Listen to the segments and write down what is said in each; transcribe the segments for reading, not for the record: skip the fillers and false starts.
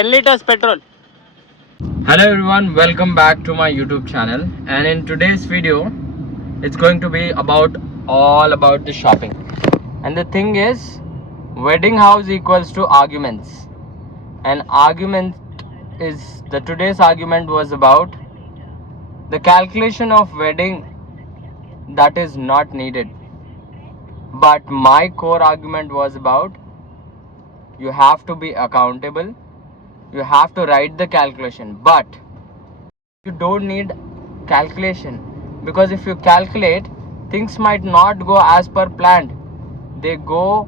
10 liters petrol. Hello everyone, welcome back to my YouTube channel. And in today's video, it's going to be all about the shopping. And the thing is, wedding house equals to arguments. And today's argument was about the calculation of wedding that is not needed. But my core argument was about you have to be accountable. You have to write the calculation, but you don't need calculation, because if you calculate, things might not go as per planned. They go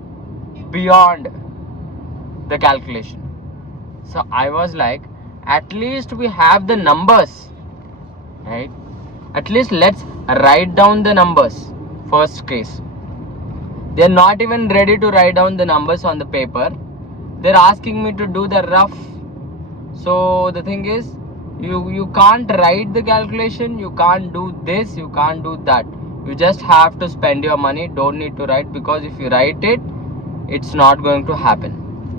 beyond the calculation. So I was like, at least we have the numbers, right? At least let's write down the numbers. First case, they're not even ready to write down the numbers on the paper. They're asking me to do the rough. So the thing is, you can't write the calculation, you can't do this, you can't do that. You just have to spend your money. Don't need to write, because if you write it, it's not going to happen.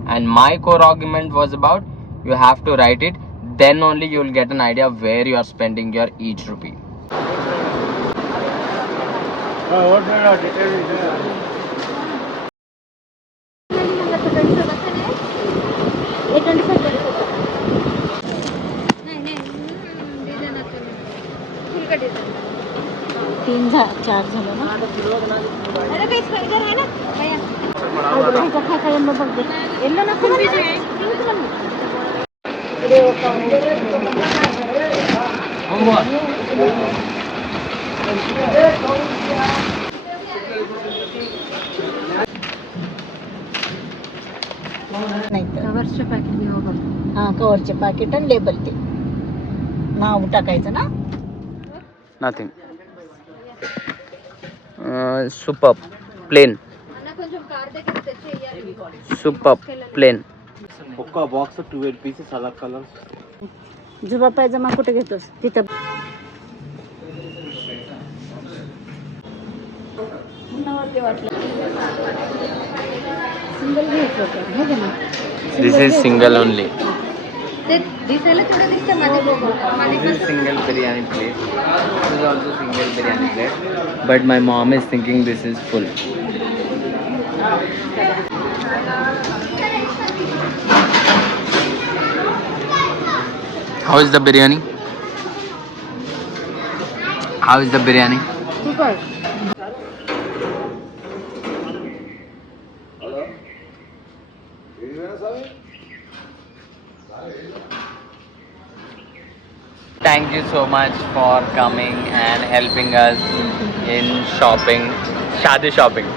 And my core argument was about you have to write it, then only you will get an idea where you are spending your each rupee. तीन चार झालं ना. कवरचे packet हा कवरचे packet आणि label ते नाव टाकायचं ना. Nothing. Superb. Plain. Superb. Plain. ఒక్క బాక్స్ 12 పీసెస్ అలా కలర్స్. जुबा पायजमा कुठे घेतोस तिथं. सिंगल घ्यायचं होतं हे घे ना. This is single only. दिसायला थोडं दिसतं माझे. This is single biryani plate. This is also single biryani plate. But my mom is thinking this is full. How is the biryani? How is the biryani? Super. Thank you so much for coming and helping us in shopping. Shadi shopping.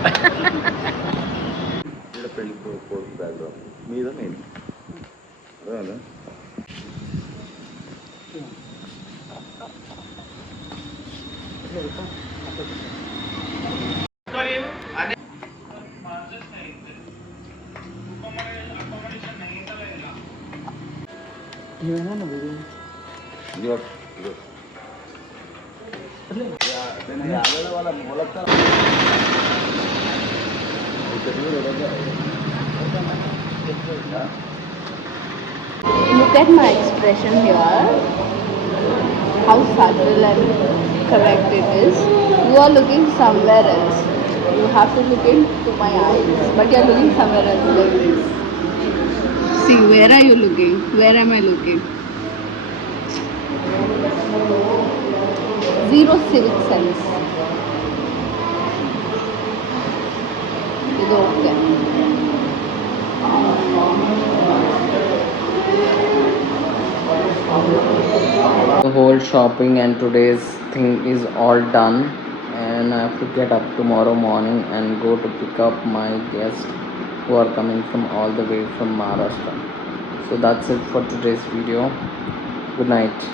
Look at my expression here. How subtle and correct it is. You are looking somewhere else. You have to look into my eyes, but you are looking somewhere else like this. See, where are you looking? Where am I looking? Zero civic sense. Is okay. The whole shopping and today's thing is all done, and I have to get up tomorrow morning and go to pick up my guests who are coming from all the way from Maharashtra. So that's it for today's video. Good night.